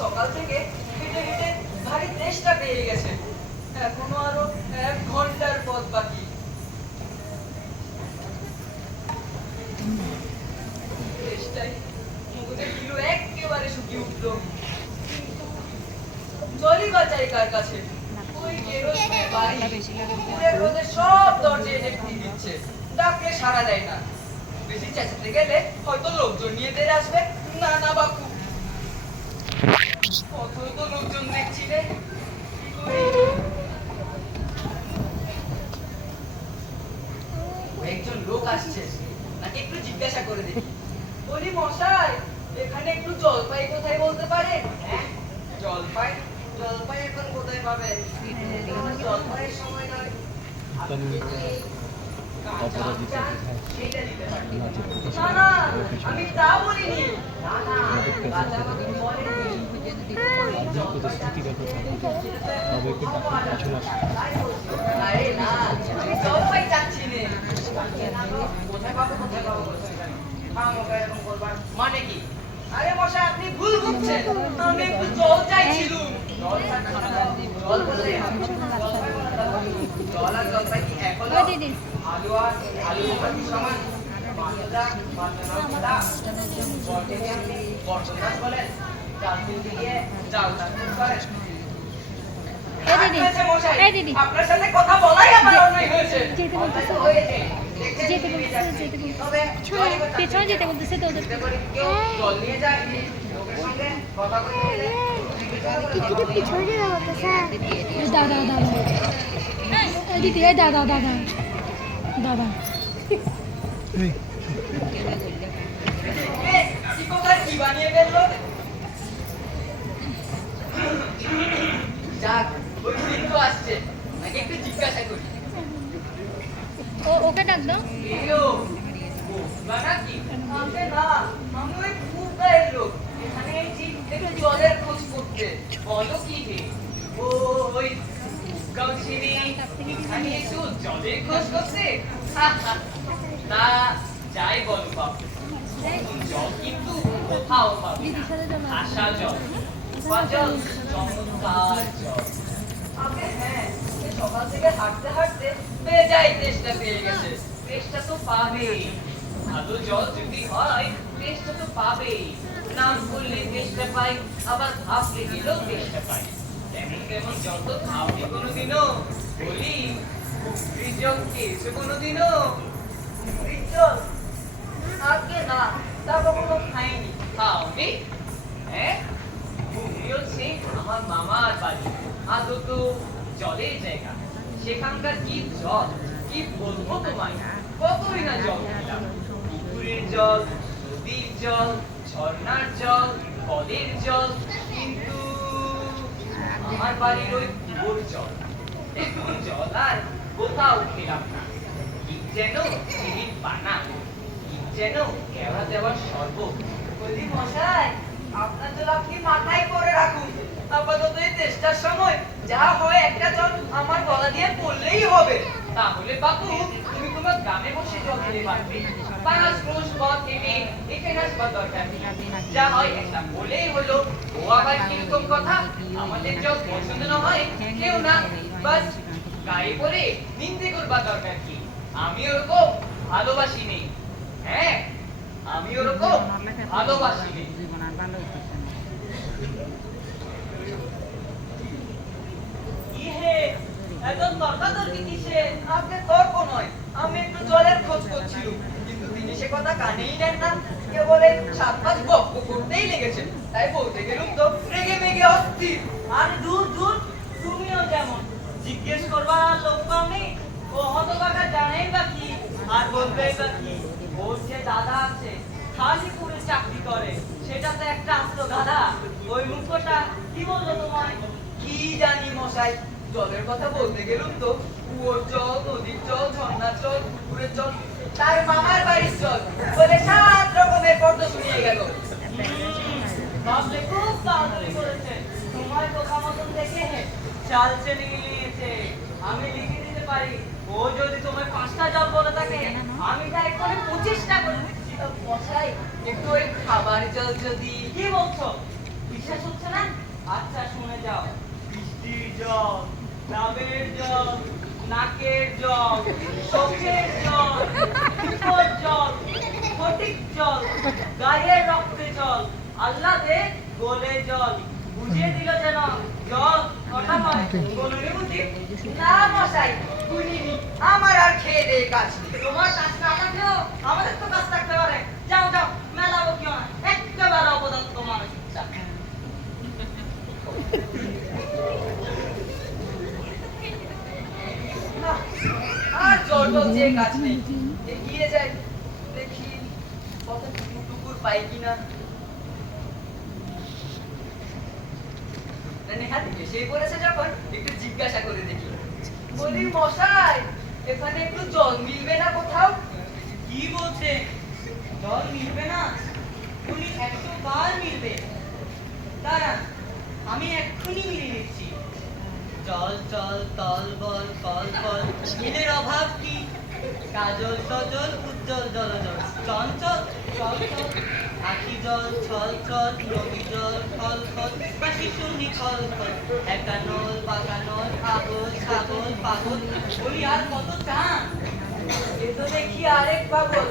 সকাল থেকে হেঁটে হেঁটে ভারী তেষ্টা পেয়ে গেছে। এখনো আরো 1 ঘন্টার পথ বাকি। তেষ্টায় মুখের কিলো একেবারে শুকিয়ে উঠলো। কিন্তু জলই বাঁচাই কার কাছে? ওই কেরোসিনের বাড়ি পুরের রোদে সব দরজা এনে খুলে দিচ্ছে, ডাকলে সাড়া দেয় না। বেশি চেঁচাতে গেলে হয়তো লোকজন নিয়ে তেড়ে আসবে। না না বাপু, কত তো লোকজন দেখছি রে, কি করি? একজন লোক আসছে, নাকি একটু জিজ্ঞাসা করে দেখি। বলি মশাই, এখানে একটু জলপাই কোথায় বলতে পারেন? হ্যাঁ, জলপাই? জলপাই এখন কোথায় পাবে? জলপাইয়ের সময় নয়। না না, আমি তা বলিনি। না না, রাজা আমাকে বলেনি। আরে না, আমি জলপাই চাচ্ছি নে। কোথায় পাবো, কোথায় পাবো? মানে কি? আরে মশাই, আপনি ভুল বুঝছেন। আমি একটু জল চাইছিলুম। জল বললে জল আর জলপাই কি এক হলো? আলু আর আলু কি সমান? বান্দা বান্দা বটে আপনি বটগাছ বলেন, ডাল তুলতে গিয়ে জাল টানতে পারেন। আপনার সাথে কথা বলাই আমার অন্যায় হয়েছে। পেছনে যেতে বলতেছে তো ওদের জল নিয়ে যায় লোকের সঙ্গে কথা বলতে গেলে দাদা দাদা দিদি, দাদা দাদা দাদা কি বানিয়ে ফেললো? যাক, ওই কিন্তু আসছে, নাকি একটু জিজ্ঞাসা করি। ওকে ডাক দাও। নাকি আমাকে না, আমি ওই খুব গায়ের লোক, এখানে এসেছি একটু জলের খোঁজ করতে। বলো কি হে? ও ওই গাউছিনি এখানে এসে জলের খোঁজ করতে? তা যাই বলো বাবু, জল কিন্তু কোথাও পাবে না। আসা জল, জল, চমৎকার জল। আগে হ্যাঁ, সকাল থেকে হাঁটতে হাঁটতে বেজায় তেষ্টা পেয়ে গেছে। তেষ্টা তো পাবেই, ভালো জল যদি হয় তেষ্টা তো পাবেই। নাম করলে তেষ্টা পাই, আবার ভাবতে গেলেও তেষ্টা পাই। তেমন তেমন জল তো খাওনি কোনোদিনও। বলি পুকুরির জল খেয়েছো কোনোদিনও? পুকুরির জল? আগে না, তা কখনো খাইনি। খাওনি? হ্যাঁ, পুকুরি হচ্ছে আমার মামার বাড়ি, আদত জলের জায়গা। সেখানকার কি জল, কি বলবো তোমায়, কতই না জল খেলাম। পুকুরের জল, নদীর জল, ঝর্ণার জল, কলের জল, কিন্তু আমার বাড়ির ওই কুয়োর জল, এমন জল আর কোথাও খেলাম না। কি যেন চিনির পানা, কি যেন কেওড়া দেওয়ার শরবত। বলি মশাই, আপনার জল আপনি মাথায় করে রাখুন। আপাতত এই তেষ্টার সময় যা হয় একটা জল আমার গলা দিয়ে পড়লেই হবে। তাহলে বাপু, তুমি তোমার গ্রামে বসে জল খেতে পারবে। 5 ক্রোশ পথ হেঁটে এখানে আসবার দরকার নেই। যা হয় একটা বলেই হলো। ও আবার কিরকম কথা? আমাদের জল পছন্দ না হয় কেউ না, বাস গায়ে পড়ে নিন্দে করবার দরকার কি? আমি ওরকম ভালোবাসি নেই। হ্যাঁ, আমি ওরকম ভালোবাসি নেই। এত তর্কাতর্কি কিসে? আপনি তর্ক নয়, আমি একটু জলের খোঁজ করছিলাম, কিন্তু তিনি সে কথা কানেই নেন না। কেবল 7-5 গপ্প করতেই লেগেছেন। তাই বলতে গেলুম তো রেগে মেগে অস্থির। আর দূর দূর, তুমিও যেমন জিজ্ঞেস করবার লোক পাওনি। ও হতভাগা জানেই বা কি, আর বলবেই বা কি? ওর যে দাদা আছে, খালিপুরে চাকরি করে, সেটা তো একটা আস্ত গাধা। ওই মুখটা কি বললো তোমায়? কি জানি মশাই, জলের কথা বলতে গেলুম তো কুয়োর জল, নদীর জল, ঝর্ণার জল, পুকুরের জল, তার মামার বাড়ির জল বলে 7 রকমের পদ্ম শুনিয়ে গেল। ভাবলে খুব তাড়াতাড়ি করেছে, তোমার কথা মতন দেখে চাল চেনে নিয়েছে। আমি লিখে দিতে পারি, ও যদি তোমায় 5টা জল বলে থাকে, আমি তা এক্ষুনি 25টা করে দিচ্ছি। মশাই, একটু ওই খাবার জল যদি। কি বলছো? বিশ্বাস হচ্ছে না? আচ্ছা শুনে যাও। বৃষ্টির জল, ডাবের জল, নাকের জল, চোখের জল, মুখের জল, ফটিক জল, গায়ের রক্তে জল, আহ্লাদে গোলে জল। বুঝিয়ে দিল যেন জল কটা হয়? বলুনি বুঝি? না মশাই, বুঝিনি। আমার আর খেয়ে দিয়ে কাজ নেই। তোমার কাজ না থাকলেও আমাদের তো কাজ থাকতে পারে। যাও যাও, মেলা বকিও না। একেবারে অপদার্থ মানুষ। না, আর জল টল যে কাজ নেই। এগিয়ে যাই, দেখি কত টুকুর পাই কিনা। নেহাতি এসেই পড়েছে যখন একটু জিজ্ঞাসা করে দেখি। বলি মশাই, এখানে একটু জল মিলবে না কোথাও? কি বলছে? জল মিলবে না? উনি 100 বার মিলবে। দাঁড়ান, আমি এক্ষুনি মিলিয়ে দিচ্ছি। জল চল তল বল কল বল, মিলের অভাব কি? কাজল সজল উজ্জ্বল জলজল, চঞ্চল চল চল, আখি জল ছল ছল, নদী জল খল খল, হাসি শুনি খল খল, একা নল বাঁকা নল, আগল ছাগল পাগল। বলি আর কত চান? এ তো দেখি আরেক পাগল।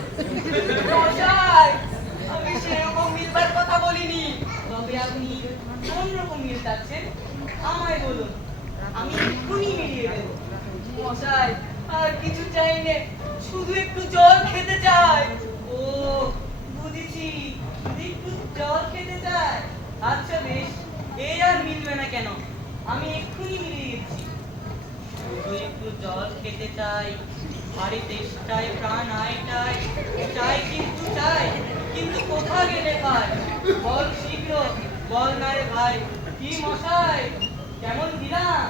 মশাই, আমি সেরকম মিলবার কথা বলিনি। তবে আপনি কোন রকম মিল চাচ্ছেন আমায় বলুন, আমি এক্ষুনি মিলিয়ে দেবো। মশাই, আর কিছু চাই নে, শুধু একটু জল খেতে চাই। ও বুঝেছি, শুধু একটু জল খেতে চাই। আচ্ছা বেশ, এই আর মিলবে না কেন, আমি এক্ষুনি মিলিয়ে দিচ্ছি। শুধু একটু জল খেতে চাই, ভারী তেষ্টায় প্রাণ আইটাই, চাই কিন্তু কোথা গেলে ভাই? বল শীঘ্র, বল না রে ভাই। কি মশাই, কেমন দিলাম?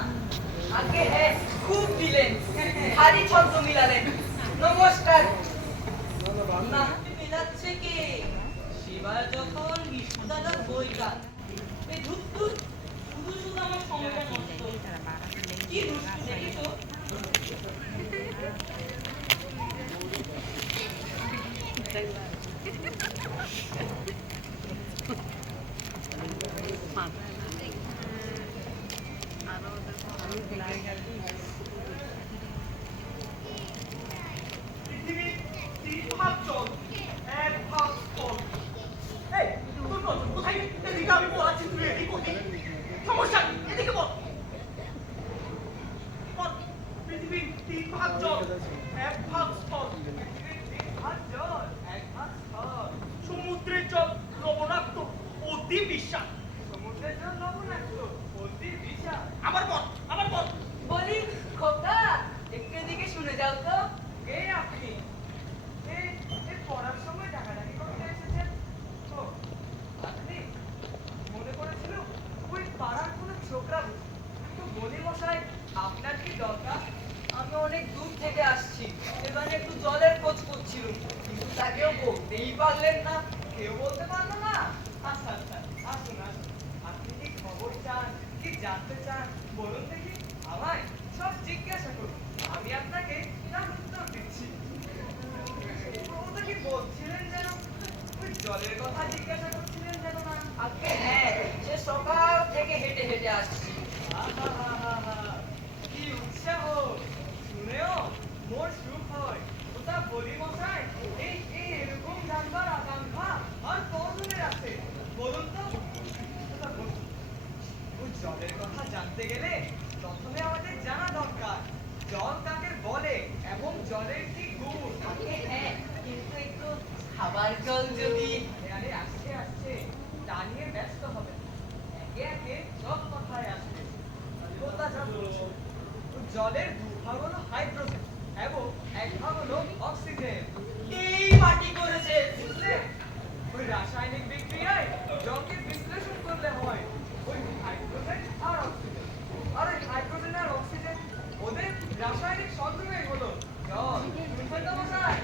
আগে হ্যাঁ, খুব দিলেন, ভারী ছন্দ মিলালেন। নমস্কার। না মেলাচ্ছে কে? সেবার যখন বিষ্ণু দাদার বইটা। এই ধুত ধুত, শুধু শুধু আমার সময়টা নষ্ট। কি দুষ্টু দেখেছো? পৃথিবীর 3 ভাগ জল, 1 ভাগ স্থল। এই, তোর নজর কোথায়? এদিকে আমি বলাচ্ছি, তুই এদিকে করবি। সমস্যা কি? এদিকে বল। বল, পৃথিবীর 3 ভাগ জল, 1 ভাগ স্থল। পৃথিবীর 3 ভাগ জল, 1 ভাগ স্থল। সমুদ্রের জল লবণাক্ত, অতি বিষাক্ত। সমুদ্রের জল লবণাক্ত, অতি বিষাক্ত। আবার বল, আবার বল। বলি খোকা, একটু এদিকে শুনে যাও তো। কে আপনি? এই পড়ার সময় ডাকাডাকি করতে এসেছেন? ও, আপনি? মনে করেছিল ওই পাড়ার কোনো ছোকরা বুঝি। তো বলি মশাই, আপনার কি দরকার? আমি অনেক দূর থেকে আসছি, এখানে একটু জলের খোঁজ করছিলাম, কিন্তু তাকেও বলতেই পারলেন না। কেউ বলতে পারলো না? আচ্ছা আচ্ছা, আসুন আসুন। আপনি কি খবর চান, কি জানতে চান বলুন দেখি। আমায় সব জিজ্ঞাসা করুন, আমি আপনাকে তার উত্তর দিচ্ছি। ওটা কি বলছিলেন যেন? ওই জলের কথা জিজ্ঞাসা করছিলেন যেন না? আজকে হ্যাঁ, সে সকাল থেকে হেঁটে হেঁটে আসছি। আহা, কি উৎসাহ! শুনেও মোর সুখ হয়। ওটা বলি মশাই, এই এই এরকম জানবার আকাঙ্ক্ষা আর কজনের আছে বলুন তো? ওটা বলুন। ওই জলের কথা জানতে গেলে প্রথমে আমাদের জানা দরকার জল কাকে বলে এবং জলের কি গুণ। আজকে হ্যাঁ, কিন্তু একটু খাবার জল যদি। আরে আসছে আসছে, তা নিয়ে ব্যস্ত হবে না। একে একে সব কথায় আসবে। কথা যা বলছি, ওই জলের 2 ভাগ হলো হাইড্রোজেন এবং 1 ভাগ হলো অক্সিজেন। এই মাটি করেছে, বুঝলে? ওই রাসায়নিক বিক্রিয়ায় জলকে বিশ্লেষণ করলে হয় ওই হাইড্রোজেন আর অক্সিজেন। আর ওই হাইড্রোজেন আর অক্সিজেন ওদের রাসায়নিক সংযোগই হলো জল। বুঝলেন তো মশাই?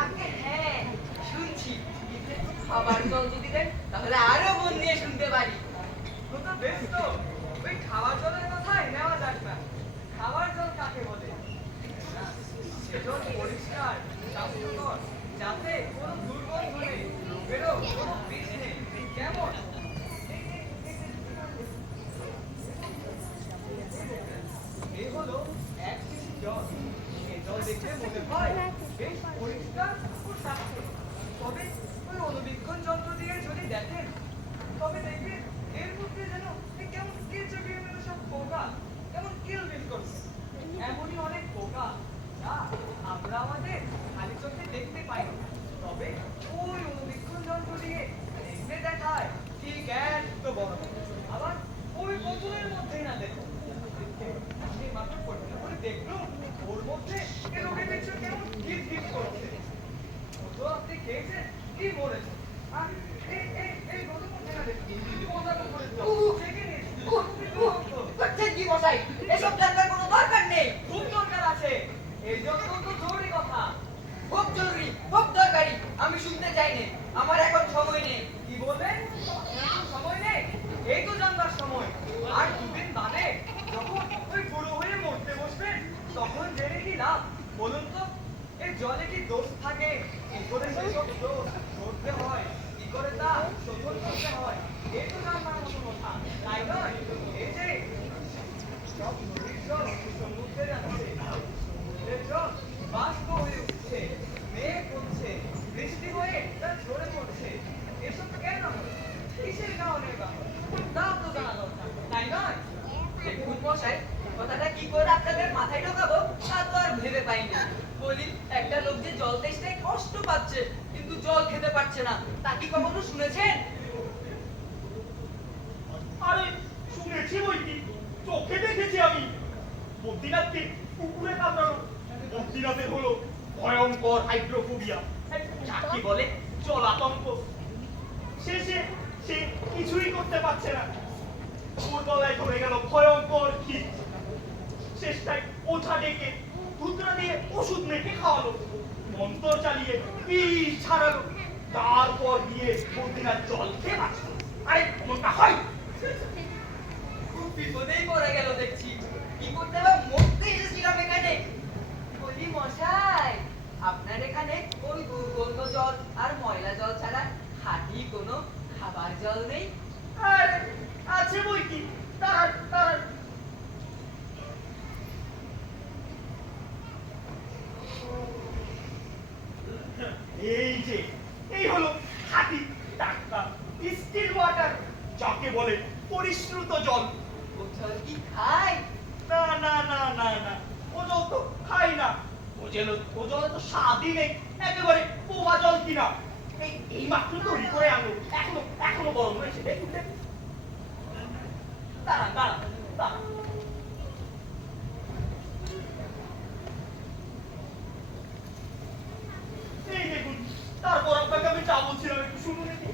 আজকে হ্যাঁ, শুনছি, কিন্তু একটু খাবার জল যদি দেন তাহলে আরো মন দিয়ে শুনতে পারি। তো তো বেশ তো, ওই খাওয়ার জলের কথাই নেওয়া যাক না। খাবার জল কাকে বলে? না, সে জল পরিষ্কার এইমাত্র পরীক্ষা করে দেখলো ওর মধ্যে এ রোগের দেখছো কেমন গিট গিট করছে। ও তো আপনি খেয়েছেন কি বলেছেন? আর এই গরুর মধ্যে না দেখি মজা তো করে দাও। দেখে নিয়েছি। করছেন কি মশাই? এসব জানবার কোনো দরকার নেই। খুব দরকার আছে। এই জন্য তো জরুরি কথা। খুব জরুরি, খুব দরকারি। আমি শুনতে চাই না। আমার এখন সময় নেই। কি বলবেন? এখন সময় নেই। এই তো জানবার সময়। আর দুদিন বাদে যখন ওই বুড়ো হয়ে মরতে বসবেন তখন জেনে কি লাভ বলুন তো? এই জলে কি দোষ থাকে? কি করে সেসব দোষ ধরতে হয়? কি করে তা শোধন করতে হয়? এই তো জানবার মতো কথা, তাই নয়? এই যে সব নদীর জল সমুদ্রে যাচ্ছে, সমুদ্রের জল বাষ্প হয়ে উঠছে, মেঘ হচ্ছে, বৃষ্টি হয়ে তা ঝরে পড়ছে। এসব কেন হলো? কিসের কারণে বা হলো? তাও তো জানা দরকার, তাই নয়? দেখুন মশাই, কথাটা কি করে আপনাদের মাথায় ঢোকাবো তা তো আর ভেবে পাইনি। বলি, একটা লোক যে জল তেষ্টায় কষ্ট পাচ্ছে কিন্তু জল খেতে পারছে না, তা কি কখনো শুনেছেন? আরে শুনেছি বইকি, চোখে দেখেছি আমি। বদ্রীনাথকে কুকুরে কামড়ানো। বদ্রীনাথের হলো ভয়ঙ্কর হাইড্রোফোবিয়া, যাকে বলে জলাতঙ্ক। শেষে সে কিছুই করতে পারছে না। ওর গলায় ধরে গেল ভয়ঙ্কর খিদ। শেষটায় ওঝা ডেকে ধুতরা দিয়ে ওষুধ মেখে খাওয়ালো, মন্ত্র চালিয়ে বিষ ছাড়ালো, তারপর গিয়ে বদ্রীনাথ জল খেয়ে বাঁচলো। আরে মনটা হয়। খুব বিপদেই পড়ে গেল দেখছি। কি করতে হবে মরতে এসেছিলাম এখানে। বলি মশাই, আপনার এখানে ওই দুর্গন্ধ জল আর ময়লা জল ছাড়া খাঁটি কোনো খাবার জল নেই? আরে আছে বই কি, দাঁড়ান দাঁড়ান। এই যে এই হলো খাঁটি টাটকা স্টিল ওয়াটার, যাকে বলে পরিশ্রুত জল। ও জল কি খায়? না না না না না, ও জল তো খাই না। ও জলে তো স্বাদই নেই, একেবারে পোয়া জল কিনা। এই মাত্র তৈরি করে আনলো, এখনো গরম রয়েছে। দেখুন দেখুন। দাঁড়ান দাঁড়ান দাঁড়ান। এই দেখুন, তারপর আপনাকে আমি যা বলছিলাম একটু শুনুন একটু।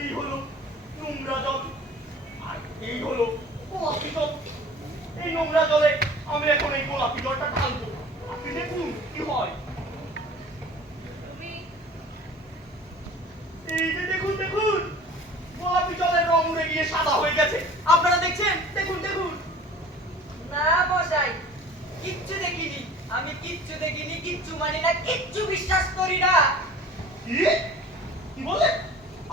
এই হলো নোংরা জল, আর এই হলো গোলাপি জল। এই নোংরা জলে আমি এখন এই গোলাপি জলটা ঢালবো, আপনি দেখুন কি হয়। এই যে দেখুন দেখুন, গোলাপি জলের রং উড়ে গিয়ে সাদা হয়ে গেছে। আপনারা দেখছেন? দেখুন দেখুন। না মশাই, কিচ্ছু দেখিনি। আমি কিচ্ছু দেখিনি, কিচ্ছু মানি না, কিচ্ছু বিশ্বাস করি না। কি কি বললেন?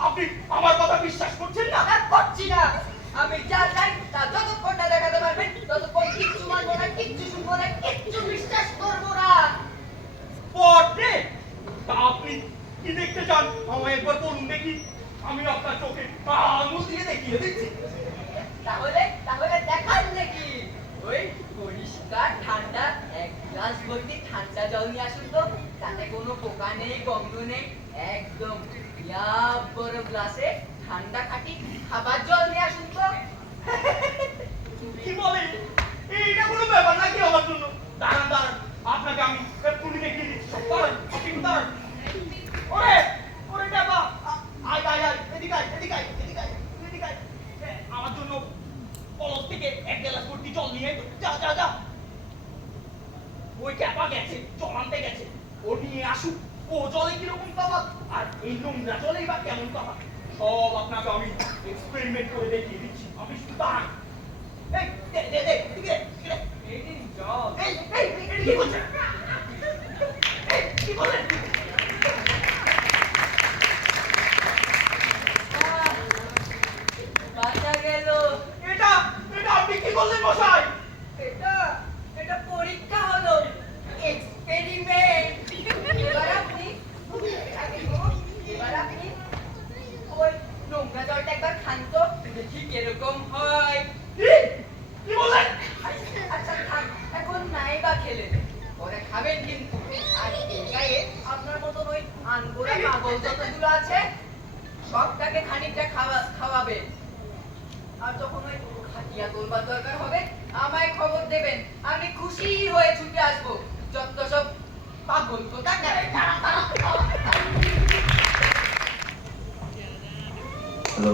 আপনি আমার কথা বিশ্বাস করছেন না? না, করছি না। আমি যা চাই তা যতক্ষণ না দেখাতে পারবেন ততক্ষণ কিচ্ছু মানবো না, কিচ্ছু শুনবো না, কিচ্ছু বিশ্বাস করবো না। পড়তে তা আপনি কি দেখতে চান আমায় একবার বলুন দেখি, আমি আপনার চোখে আঙুল দিয়ে দেখিয়ে দিচ্ছি। তাহলে তাহলে দেখান নাকি? ওই পরিষ্কার ঠান্ডা এক গ্লাস ভর্তি ঠান্ডা জল নিয়ে আসুন তো। তাতে কোনো পোকা নেই, গন্ধ নেই, একদম বড় গ্লাসে ঠান্ডা খাঁটি খাবার জল নিয়ে আসুন তো। কি বলে? এইটা কোনো ব্যাপার নাকি আমার জন্য? দাঁড়ান দাঁড়ান, আপনাকে আমি এক্ষুনি দেখিয়ে দিচ্ছি। সব দাঁড়ান, আপনি একটু দাঁড়ান। ওরে ওরে টাকা, আয় আয় আয়, এদিকে আয় এদিকে আয় এদিকে আয় এদিকে আয়। আমার জন্য কলস থেকে এক গ্লাস ভর্তি জল নিয়ে আয় তো। যা যা যা। ওই ক্যাপা গেছে, জল আনতে গেছে, ও নিয়ে আসুক। ও জলে কিরকম তফাৎ আর এই নোংরা জলেই বা কেমন তফাৎ, সব আপনাকে আমি এক্সপেরিমেন্ট করে দেখিয়ে দিচ্ছি। আপনি শুধু দাঁড়ান। এই দে দে দে, এদিকে এদিকে দে। এই নিন জল। এই কি করছেন? এই কি করলেন? আহ, বাঁচা গেল। এটা এটা আপনি কি করলেন মশাই? এটা এটা পরীক্ষা হলো, এক্সপেরিমেন্ট। এবার আপনি ওই নোংরা জলটা একবার খান তো, দেখি কিরকম হয়। কি কি বললেন? আচ্ছা থাক, এখন নাই বা খেলেন, পরে খাবেন কিন্তু। আর এই গায়ে আপনার মতন ওই আনগোড়া পাগল যতগুলো আছে সবটাকে খানিকটা খাওয়াবে। আর যখন ওই খাটিয়া তোলবার দরকার হবে আমায় খবর দেবেন, আমি খুশি হয়ে ছুটে আসবো। যত সব পাগল কোথা হ্যালো